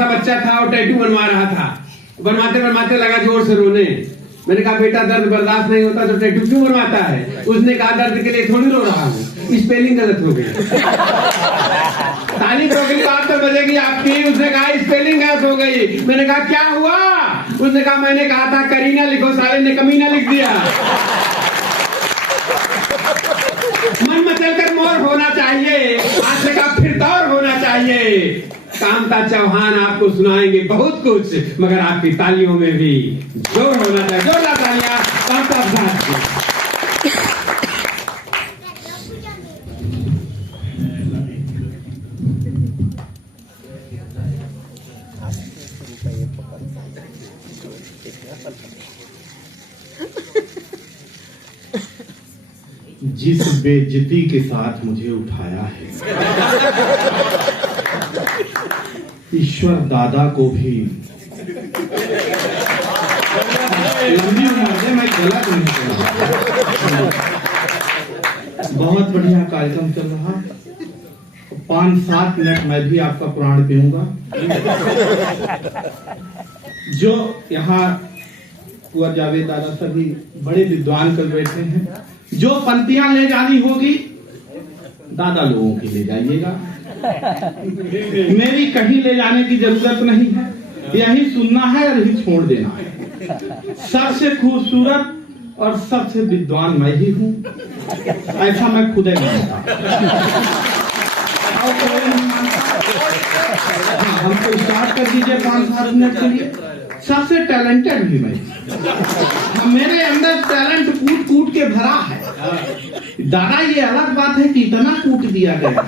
सा बच्चा था और टैटू बनवा रहा था। बनवाते बनवाते लगा जोर से रोने। मैंने कहा बेटा दर्द बर्दाश्त नहीं होता तो टैटू क्यों बनवाता है? उसने कहा दर्द के लिए थोड़ी रो रहा हूँ, स्पेलिंग गलत हो गई। ताली ठोकने बात तो बजेगी आपकी। उसने कहा स्पेलिंग गलत हो गई। मैंने कहा क्या हुआ? उसने कहा मैंने कहा था करीना लिखो, साले ने कमीना लिख दिया। मन मचल कर मोर होना चाहिए, आज से का फिर दौर होना चाहिए। कामता चौहान आपको सुनाएंगे बहुत कुछ, मगर आपकी तालियों में भी जोर होना चाहिए। जोरदार तालियां कामता साहब की। जिस बेइज्जती के साथ मुझे उठाया है, ईश्वर दादा को भी लंबी उम्र से मैं गलत नहीं चला। बहुत बढ़िया कार्यक्रम चल रहा। 5-7 मिनट मैं भी आपका पुराण पीऊंगा। जो यहाँ कुंवर जावेद दादा सभी बड़े विद्वान कर बैठे हैं, जो पंक्तियां ले जानी होगी दादा लोगों की ले जाइएगा, मेरी कहीं ले जाने की जरूरत नहीं है। यही सुनना है और यही छोड़ देना है। सबसे खूबसूरत और सबसे विद्वान मैं ही हूँ, ऐसा मैं खुद ही मानता। हमको स्टार्ट कर दीजिए 5-7 मिनट के लिए। सबसे टैलेंटेड भी मैं, मेरे अंदर टैलेंट कूट कूट के भरा है। दादा ये अलग बात है कि इतना कूट दिया गया,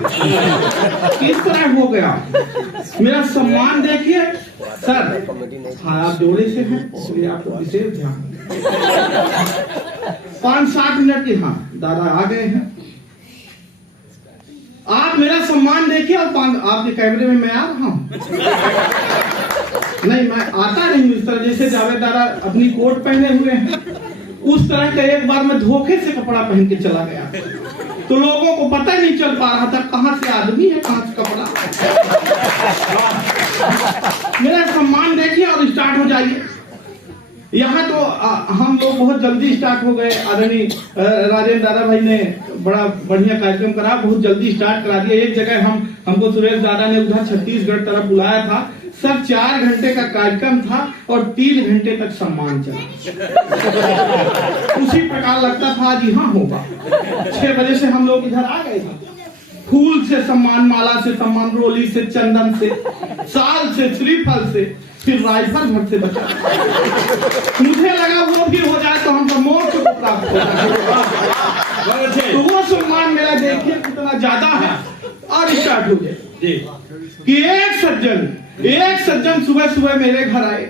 किस तरह हो गया। मेरा सम्मान देखिए सर। हाँ आप जोड़े से हैं इसलिए आपको विशेष ध्यान। 5-7 मिनट के हाँ दादा आ गए हैं। आप मेरा सम्मान देखिए और आपके कैमरे में मैं आ रहा हूँ। नहीं मैं आता नहीं इस तरह, जैसे जावेद दादा अपनी कोट पहने हुए हैं उस तरह का एक बार मैं धोखे से कपड़ा पहन के चला गया, तो लोगों को पता नहीं चल पा रहा था कहां से आदमी है कहां से कपड़ा। मेरा सम्मान देखिए और स्टार्ट हो जाइए। यहाँ तो हम लोग बहुत जल्दी स्टार्ट हो गए। आदरणीय राजेंद्र दादा भाई ने बड़ा बढ़िया कार्यक्रम करा, बहुत जल्दी स्टार्ट करा दिया। एक जगह हमको सुरेश दादा ने उधर छत्तीसगढ़ तरफ बुलाया था। सब 4 घंटे का कार्यक्रम था और 3 घंटे तक सम्मान चला। उसी प्रकार लगता था आज यहाँ होगा। 6 बजे से हम लोग इधर आ गए थे। फूल से सम्मान, माला से सम्मान, रोली से, चंदन से, साल से, श्रीफल से, फिर राइफल भर से बचा। मुझे लगा वो भी हो जाए तो हम मोक्ष को प्राप्त हो जाए। तो वो सम्मान मेरा देखिए कितना ज्यादा है। और स्टार्ट हो गए कि एक सज्जन सुबह सुबह मेरे घर आए।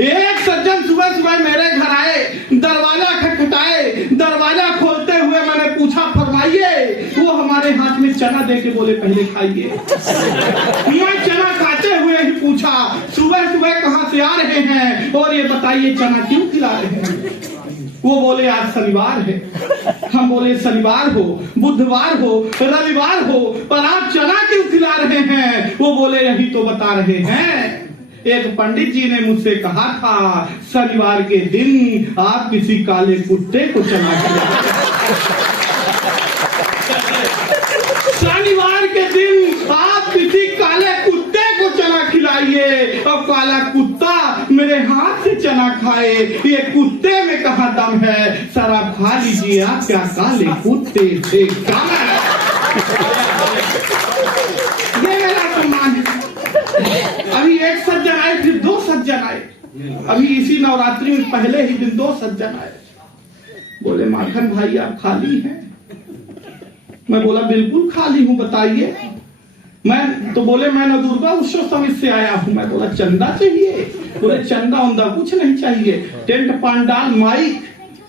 एक सज्जन सुबह सुबह मेरे घर आए, दरवाजा खटखटाए। दरवाजा खोलते हुए मैंने पूछा फरमाइए। वो हमारे हाथ में चना दे के बोले पहले खाइए। मैं चना खाते हुए ही पूछा सुबह सुबह कहाँ से आ रहे हैं और ये बताइए चना क्यों खिला रहे हैं? वो बोले आज शनिवार है। हम बोले शनिवार हो, बुधवार हो, रविवार हो, पर आप चना क्यों खिला रहे हैं? वो बोले यही तो बता रहे हैं। एक पंडित जी ने मुझसे कहा था शनिवार के दिन आप किसी काले कुत्ते को चना खिलाइए। शनिवार के दिन आप किसी काले कुत्ते को चना खिलाइए और काला कुत्ता मेरे हाथ से चना खाए। ये कुत्ते में कहाँ दम है? सर आप खा लीजिए, आप क्या काले कुत्ते से काला। ये मेरा सम्मान है। अभी एक सज्जन आए, फिर 2 सज्जन आए। अभी इसी नवरात्रि में पहले ही दिन 2 सज्जन आए। बोले माखन भाई आप खाली हैं? मैं बोला बिल्कुल खाली हूँ, बताइए। मैं तो बोले मैं न दुर्गा उत्सव समिति से आया हूँ। मैं बोला चंदा चाहिए? बोले चंदा उंदा कुछ नहीं चाहिए। टेंट पंडाल माइक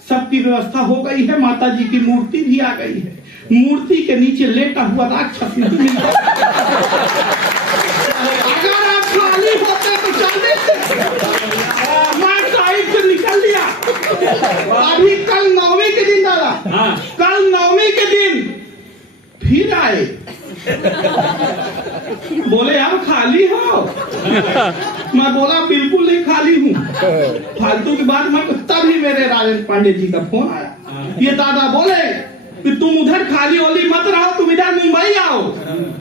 सबकी व्यवस्था हो गई है। माता जी की मूर्ति भी आ गई है। मूर्ति के नीचे लेटा हुआ राक्षस नहीं मिलता। अगर आप खाली होते तो चल देते। मैं साइड से निकल लिया। अभी कल 9वीं के दिन दादा, कल 9वीं के दिन फिर आए। बोले आप खाली हो? मैं बोला बिल्कुल नहीं खाली हूँ। फालतू की बात मत। तभी मेरे राजेंद्र पांडे जी का फोन आया। ये दादा बोले कि तुम उधर खाली होली मत रहो, तुम इधर मुंबई आओ।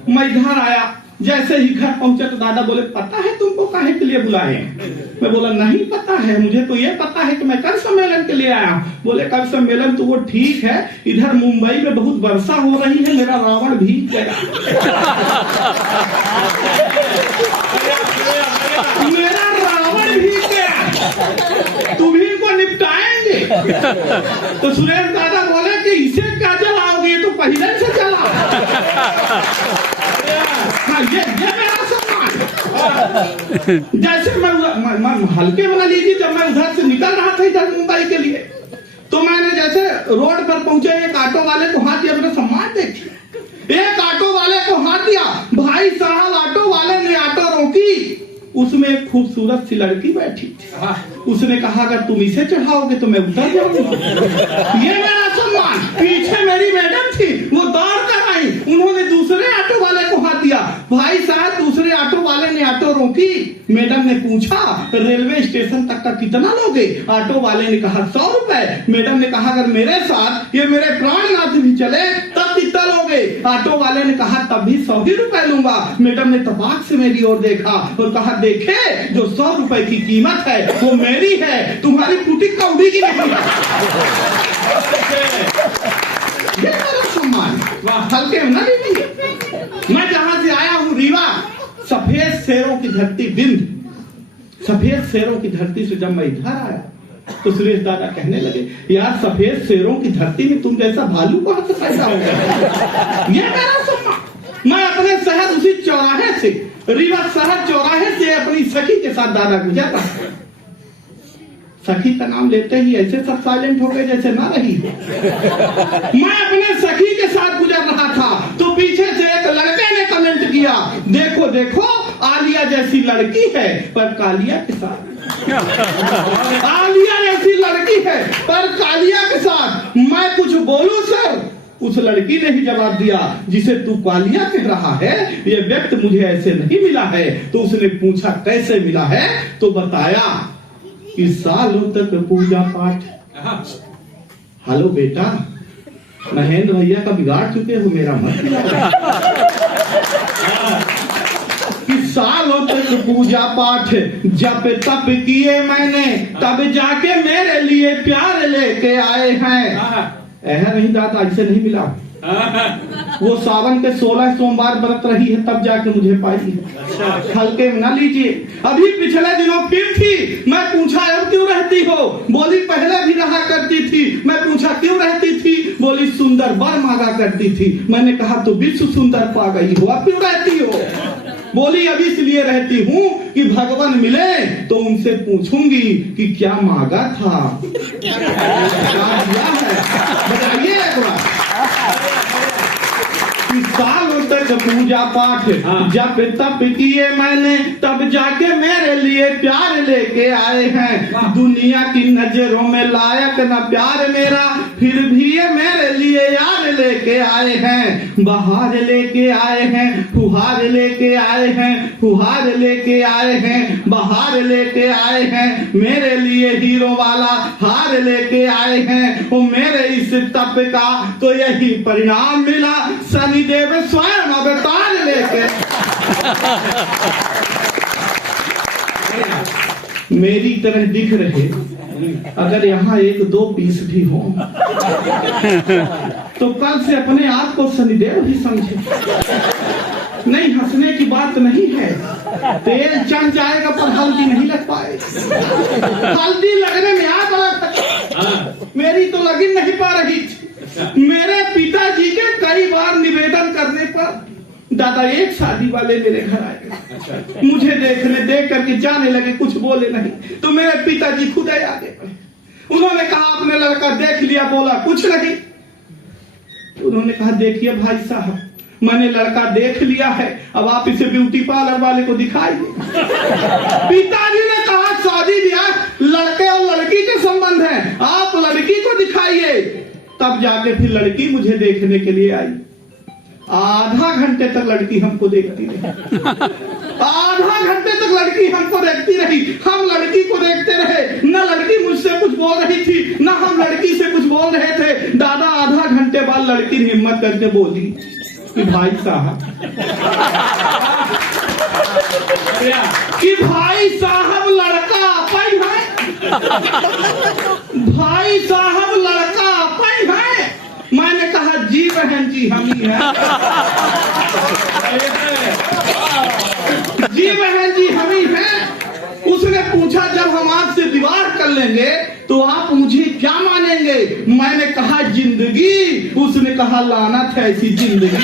मैं इधर आया, जैसे ही घर पहुंचा तो दादा बोले पता है तुमको काहे के लिए बुलाए? मैं बोला नहीं पता है, मुझे तो ये पता है कि मैं कल सम्मेलन के लिए आया। बोले कल सम्मेलन तो वो ठीक है, इधर मुंबई में बहुत वर्षा हो रही है, मेरा रावण भीग गया। मेरा रावण भीग गया, तुम्ही को निपटाएंगे। तो सुरेश दादा बोले कि इसे क्या जलाओगे, तो पहले से जला। हाँ, ये मेरा सम्मान। जैसे मैं हल्के बना लीजिए, जब मैं उधर से निकल रहा था इधर मुंबई के लिए, तो मैंने जैसे रोड पर पहुंचे, एक ऑटो वाले को हाथ दिया, मेरा सम्मान देखिए। एक ऑटो वाले को हाथ दिया, भाई साहब ऑटो वाले ने ऑटो रोकी, उसमें एक खूबसूरत सी लड़की बैठी थी। उसने कहा अगर तुम इसे चढ़ाओगे तो मैं उतर जाऊंगा। ये मेरा सम्मान। पीछे मेरी मैडम थी, वो दौड़ कर आई, उन्होंने दूसरे ऑटो वाले को हाथ दिया। भाई साहब दूसरे ऑटो वाले ने ऑटो रोकी, मैडम ने पूछा रेलवे स्टेशन तक का कितना लोगे? ऑटो वाले ने कहा 100 रुपए। मैडम ने कहा अगर मेरे साथ ये मेरे प्राणनाथ भी चले तब कितना लोगे? ऑटो वाले ने कहा तब भी 100 ही रुपए लूंगा। मैडम ने तपाक से मेरी ओर देखा और कहा देखे जो 100 रुपए की कीमत है वो मेरी है, तुम्हारी फूटी कौड़ी की नहीं। ये मेरा सम्मान। हल्के में ना लीजिए। मैं जहां से आया हूँ रीवा, सफेद शेरों की धरती बिंद, सफेद शेरों की धरती से जब मैं इधर आया तो सुरेश दादा कहने लगे यार सफेद शेरों की धरती में तुम जैसा भालू कहां से पैदा हो गया? ये मेरा सम्मान। मैं अपने शहर उसी चौराहे से, रीवा शहर चौराहे से अपनी सखी के साथ दादा गुजर रहा। सखी का नाम लेते ही ऐसे सब साइलेंट हो गए जैसे ना रही। मैं अपने सखी के साथ गुजर रहा था तो पीछे से एक लड़के ने कमेंट किया देखो देखो आलिया जैसी लड़की है पर कालिया के साथ। आलिया जैसी लड़की है पर कालिया के साथ। मैं कुछ बोलूं सर? उस लड़की ने ही जवाब दिया जिसे तू कालिया कह रहा है ये व्यक्ति मुझे ऐसे नहीं मिला है। तो उसने पूछा कैसे मिला है? तो बताया कि सालों तक पूजा पाठ। हेलो बेटा, महेंद्र भैया का बिगाड़ चुके हो, मेरा मत कि सालों तक पूजा पाठ जब तप किए मैंने तब जाके मेरे लिए प्यार लेके आए हैं। नहीं दादा ऐसे नहीं मिला। वो सावन के 16 सोमवार व्रत रही है तब जाके मुझे पाई। हल्के में ना लीजिए। अभी पिछले दिनों फिर थी, मैं पूछा अब क्यों रहती हो? बोली पहले भी रहा करती थी। मैं पूछा क्यों रहती थी? बोली सुंदर वर मांगा करती थी। मैंने कहा तो विश्व सुंदर पा गई हो, अब क्यों रहती हो? बोली अब इसलिए रहती हूँ कि भगवान मिले तो उनसे पूछूंगी कि क्या मांगा था, क्या दिया है, बताइए एक बार। सालों तक पूजा पाठ जब तप किए मैंने तब जाके मेरे लिए प्यार लेके आए हैं। दुनिया की नजरों में लायक न प्यार मेरा फिर भी ये मेरे लिए यार लेके आए हैं। बहार लेके आए हैं, फुहार लेके आए हैं, फुहार लेके आए हैं, बहार लेके आए हैं। मेरे लिए हीरो वाला हार लेके आए हैं। वो मेरे इस तप का तो यही परिणाम मिला, शनिदेव स्वयं अवतार लेके। मेरी तरह दिख रहे अगर यहाँ 1-2 पीस भी हो तो कल से अपने आप को शनिदेव ही समझे। नहीं हंसने की बात नहीं है, तेल चढ़ जाएगा पर हल्दी नहीं लग पाएगी। हल्दी लगने में आग लग, मेरी तो लग ही नहीं पा रही थी। मेरे पिताजी के कई बार निवेदन करने पर दादा एक शादी वाले मेरे घर आए, मुझे देख करके जाने लगे, कुछ बोले नहीं। तो मेरे पिताजी खुद ही आगे बढ़े। उन्होंने कहा आपने लड़का देख लिया? बोला कुछ नहीं। उन्होंने कहा देखिए भाई साहब मैंने लड़का देख लिया है, अब आप इसे ब्यूटी पार्लर वाले को दिखाइए। पिताजी ने कहा शादी ब्याह लड़के और लड़की के संबंध है, आप लड़की को दिखाइए। तब जाके फिर लड़की मुझे देखने के लिए आई। आधा घंटे तक लड़की हमको देखती रही। आधा घंटे तक लड़की हमको देखती रही, हम लड़की को देखते रहे, न लड़की मुझसे कुछ बोल रही थी न हम लड़की से कुछ बोल रहे थे। दादा आधा घंटे बाद लड़की ने हिम्मत करके बोली कि भाई साहब लड़का अपन है, भाई साहब लड़का अपन है। मैंने कहा जी बहन जी हम ही हैं, जी बहन जी हम ही हैं। उसने पूछा जब हम आपसे विवाह कर लेंगे तो आप मुझे क्या मानेंगे? मैंने कहा जिंदगी। उसने कहा लानत है ऐसी जिंदगी।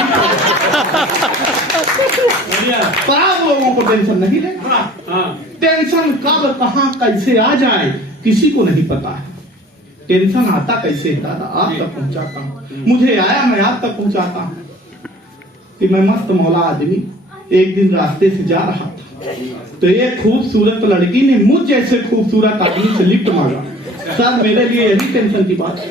पर आप लोगों को टेंशन नहीं है। टेंशन कब कहां कैसे आ जाए किसी को नहीं पता है। टेंशन आता कैसे है दादा? आप तक पहुंचाता हूँ, मुझे आया मैं आप तक पहुंचाता हूँ कि मैं मस्त मौला आदमी एक दिन रास्ते से जा रहा था तो एक खूबसूरत लड़की ने मुझ जैसे खूबसूरत आदमी से लिफ्ट मांगा। सर मेरे लिए यही टेंशन की बात है।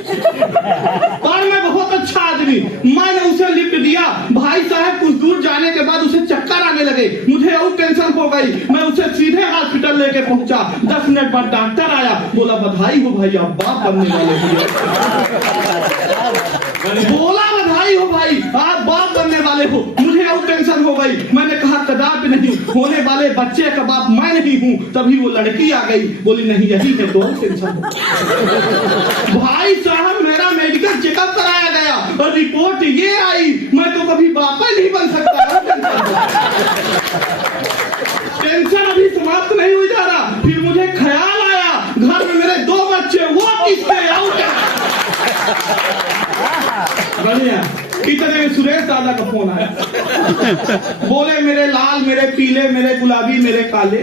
और मैं बहुत अच्छा आदमी, मैंने उसे लिफ्ट दिया। भाई साहब कुछ दूर जाने के बाद उसे चक्कर आने लगे, मुझे और टेंशन हो गई। मैं उसे सीधे हॉस्पिटल लेके पहुंचा। 10 मिनट बाद डॉक्टर आया, बोला बधाई हो भाई आप बाप बनने वाले हो। बोला बधाई हो भाई आप बाप बनने वाले हो। मुझे और टेंशन हो गई। मैंने कहा कदापि नहीं, होने वाले बच्चे का बाप मैं नहीं हूँ। तभी वो लड़की आ गई, बोली नहीं यही है तो और टेंशन हो। भाई साहब मेरा मेडिकल चेकअप कराया गया और रिपोर्ट ये आई मैं तो कभी बाप नहीं बन सकता। टेंशन अभी समाप्त नहीं हुई जा रहा। फिर मुझे ख्याल आया घर में मेरे 2 बच्चे, वो किसके बढ़िया। इतने में सुरेश दादा का फोन आया। बोले मेरे लाल, मेरे पीले, मेरे गुलाबी, मेरे काले,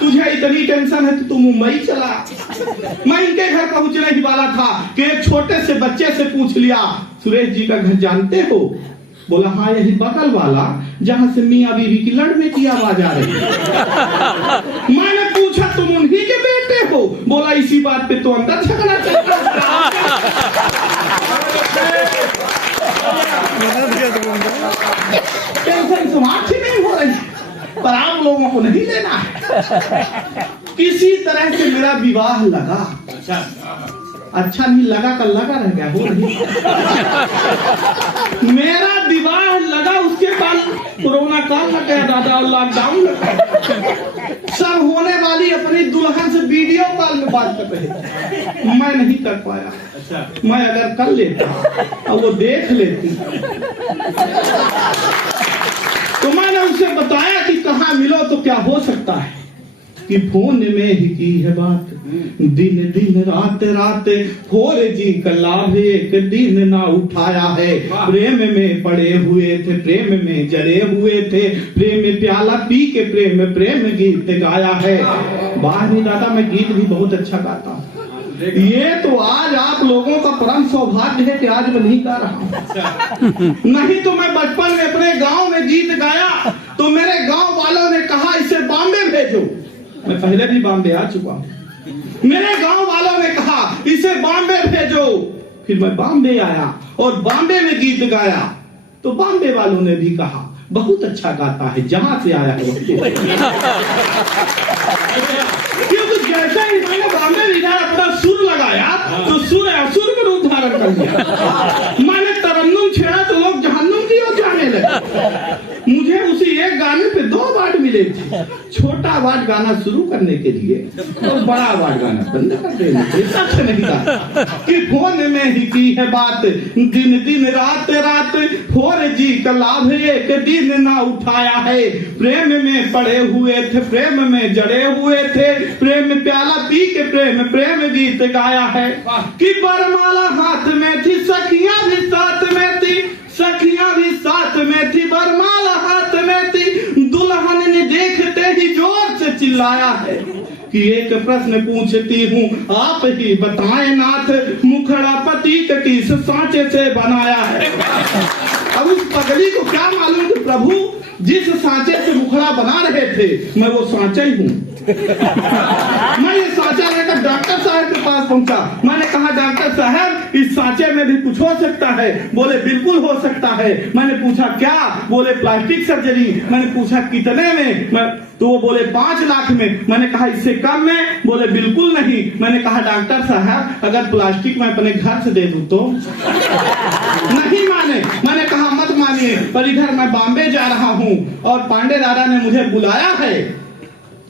तुझे इतनी टेंशन है तो तू मुंबई चला। मैं इनके घर पहुंचने ही वाला था कि एक छोटे से बच्चे से पूछ लिया सुरेश जी का घर जानते हो? बोला हाँ यही बगल वाला जहां से मियां बीवी की लड़ने की आवाज आ रही है। मैंने पूछा तुम उन्हीं के बेटे हो? बोला इसी बात पे तो अंदर झगड़ा चलता है। टेंशन समाप्त ही नहीं हो रही, पर आप लोगों को नहीं लेना है। किसी तरह से मेरा विवाह लगा। अच्छा नहीं लगा, कल लगा रह गया, हो नहीं। मेरा विवाह लगा, उसके बाद कोरोना काल लग गया दादा और लॉकडाउन लग गया। सब होने वाली अपनी दुल्हन से वीडियो कॉल में बात कर रहे, मैं नहीं कर पाया। मैं अगर कर लेता और वो देख लेती तो मैंने उसे बताया कि कहाँ मिलो तो क्या हो सकता है कि फोन में ही की है बात, दिन दिन रात रात 4G का लाभ एक दिन ना उठाया है। प्रेम में पड़े हुए थे, प्रेम में जड़े हुए थे, प्रेम प्याला पी के प्रेम गीत गाया है। बाहरी दादा मैं गीत भी बहुत अच्छा गाता हूँ। ये तो आज आप लोगों का परम सौभाग्य है कि आज मैं नहीं गा रहा हूँ। नहीं तो मैं बचपन में अपने गांव में गीत गाया तो मेरे गांव वालों ने कहा इसे बॉम्बे भेजो। मैं पहले भी बॉम्बे आ चुका हूँ। मेरे गांव वालों ने कहा इसे बॉम्बे भेजो। फिर मैं बॉम्बे आया और बॉम्बे में गीत गाया तो बॉम्बे वालों ने भी कहा बहुत अच्छा गाता है, जहां से आया है। क्योंकि जैसे ही मैंने बॉम्बे में अपना सुर लगाया तो सुर असुर का रूप धारण कर लिया। मैंने तरन्नुम छेड़ा तो लोग जहन्नुम की ओर जाने लगे। मुझे उसी एक गाने पे 2 अवार्ड मिले थे, छोटा अवार्ड गाना शुरू करने के लिए और बड़ा अवार्ड गाना बंद कर देने के लिए। अच्छा नहीं था कि फोन में ही की है बात, दिन दिन रात रात 4G का लाभ एक दिन ना उठाया है। प्रेम में पड़े हुए थे, प्रेम में जड़े हुए थे, प्रेम प्याला पी के प्रेम गीत गाया है। कि बरमाला हाथ में थी, सखियां भी साथ में थी, सखियां भी साथ में थी, बरमाला हाथ में थी। दुल्हन ने देखते ही जोर से चिल्लाया है कि एक प्रश्न पूछती हूँ आप ही बताएं नाथ, मुखड़ा पति किस सांचे से बनाया है। अब उस पगली को क्या मालूम कि प्रभु जिस सांचे से मुखड़ा बना रहे थे मैं वो सांचा ही हूँ। मैं ये सांचा लेकर डॉक्टर साहब के पास पहुंचा। मैंने कहा डॉक्टर साहब इस सांचे में भी कुछ हो सकता है। बोले बिल्कुल हो सकता है। मैंने पूछा क्या? बोले प्लास्टिक सर्जरी। मैंने पूछा कितने में? तो वो बोले 5 लाख में। मैंने कहा इससे कम में? बोले बिल्कुल नहीं। मैंने कहा डॉक्टर साहब अगर प्लास्टिक मैं अपने घर से दे दूं तो? नहीं माने। मैंने कहा मत मानिए, पर इधर मैं बॉम्बे जा रहा हूं और पांडे दादा ने मुझे बुलाया है,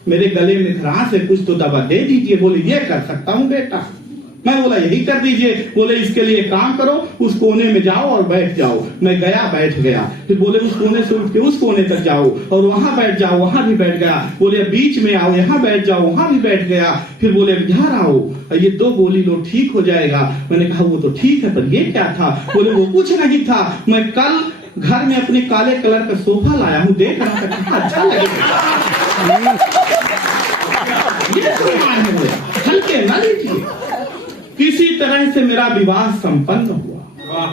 मेरे गले में खराश है, कुछ तो दवा दे दीजिए। बोले ये कर सकता हूँ बेटा। मैं बोला यही कर दीजिए। बोले इसके लिए काम करो, उस कोने में जाओ और बैठ जाओ। मैं गया, बैठ गया। फिर बोले उस कोने से उठ के उस कोने तक जाओ और वहां बैठ जाओ, वहां भी बैठ गया। बोले बीच में आओ, यहाँ बैठ जाओ, वहां भी बैठ गया। फिर बोले इधर आओ, ये 2 गोली लो, ठीक हो जाएगा। मैंने कहा वो तो ठीक है, पर ये क्या था? बोले वो कुछ नहीं था, मैं कल घर में अपने काले कलर का सोफा लाया हूँ, देख रहा था, अच्छा लगेगा। हल्के न लीजिए। किसी तरह से मेरा विवाह संपन्न हुआ,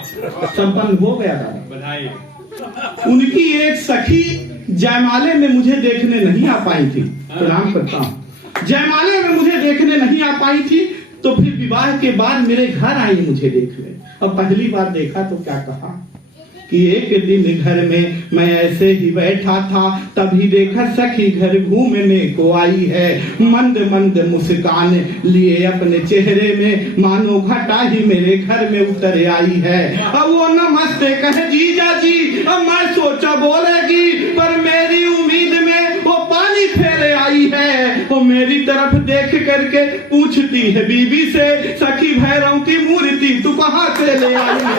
संपन्न हो गया दादा। उनकी एक सखी जयमाले में मुझे देखने नहीं आ पाई थी। प्रणाम करता हूँ। जयमाले में मुझे देखने नहीं आ पाई थी, तो फिर विवाह के बाद मेरे घर आई मुझे देखने। अब पहली बार देखा तो क्या कहा कि एक दिन घर में मैं ऐसे ही बैठा था, तभी देखा सखी घर घूमने को आई है। मंद मंद मुस्कान लिए अपने चेहरे में, मानो घटा ही मेरे घर में उतर आई है। अब वो नमस्ते कहे जीजा जी। अब मैं सोचा बोलेगी, पर मेरी उम्मीद में वो पानी फेरे आई है। वो मेरी तरफ देख करके पूछती है बीबी से, सखी भैरव की मूर्ति तू कहाँ से ले आई है?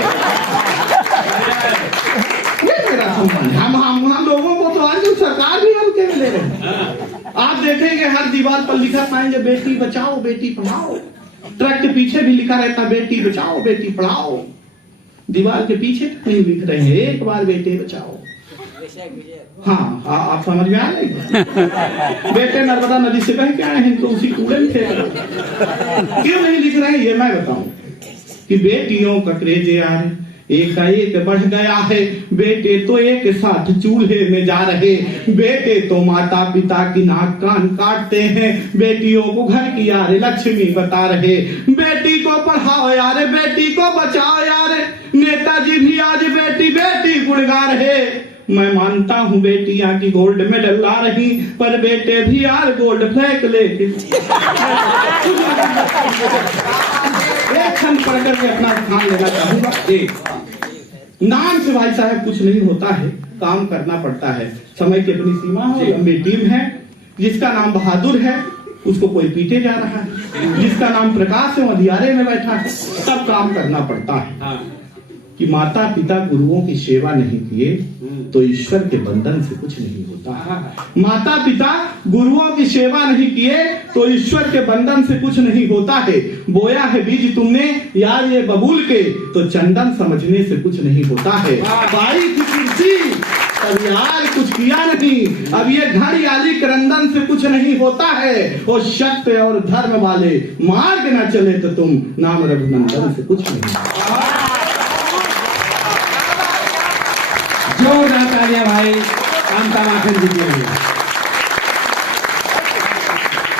हम लोगों को तो आज सरकार भी हल्के में ले रहे हैं। आप देखेंगे हर दीवार पर लिखा पाएंगे बेटी बचाओ बेटी पढ़ाओ। ट्रक के पीछे भी लिखा रहता बेटी बचाओ बेटी पढ़ाओ। दीवार के पीछे नहीं लिख रहे हैं एक बार बेटे बचाओ। हाँ आप समझ में आ रही? बेटे नर्मदा नदी से बह के आए हैं तो उसी कूड़े में थे। क्यों नहीं लिख रहे हैं ये मैं बताऊं कि बेटियों का क्रेज यार एकाएक बढ़ गया है। बेटे तो एक साथ चूल्हे में जा रहे, बेटे तो माता पिता की नाक कान काटते हैं, बेटियों को घर की यार लक्ष्मी बता रहे। बेटी को पढ़ाओ यार, बेटी को बचाओ यार। नेताजी भी आज बेटी बेटी गुण गा रहे। मैं मानता हूँ बेटियां की गोल्ड मेडल ला रही, पर बेटे भी यार गोल्ड फ्लैग लेके एक क्षण पढ़ करके अपना स्थान लेना चाहूंगा। नाम से भाई साहब कुछ नहीं होता है, काम करना पड़ता है। समय की अपनी सीमा है, लंबी टीम है। जिसका नाम बहादुर है उसको कोई पीटे जा रहा है, जिसका नाम प्रकाश है वो अंधियारे में बैठा है। सब काम करना पड़ता है। कि माता पिता गुरुओं की सेवा नहीं किए तो ईश्वर के बंधन से कुछ नहीं होता। माता पिता गुरुओं की सेवा नहीं किए तो ईश्वर के बंधन से कुछ नहीं होता है। बोया है बीज तुमने यार ये बबूल के, तो चंदन समझने से कुछ नहीं होता है। बाई की कुर्सी अब यार कुछ किया नहीं, अब ये घर याली क्रंदन से कुछ नहीं होता है। वो सत्य और धर्म वाले मार्ग न चले तो तुम नाम रघुनंदन से कुछ नहीं। जोरदार तालियां भाई, काम का माखन जीते हैं।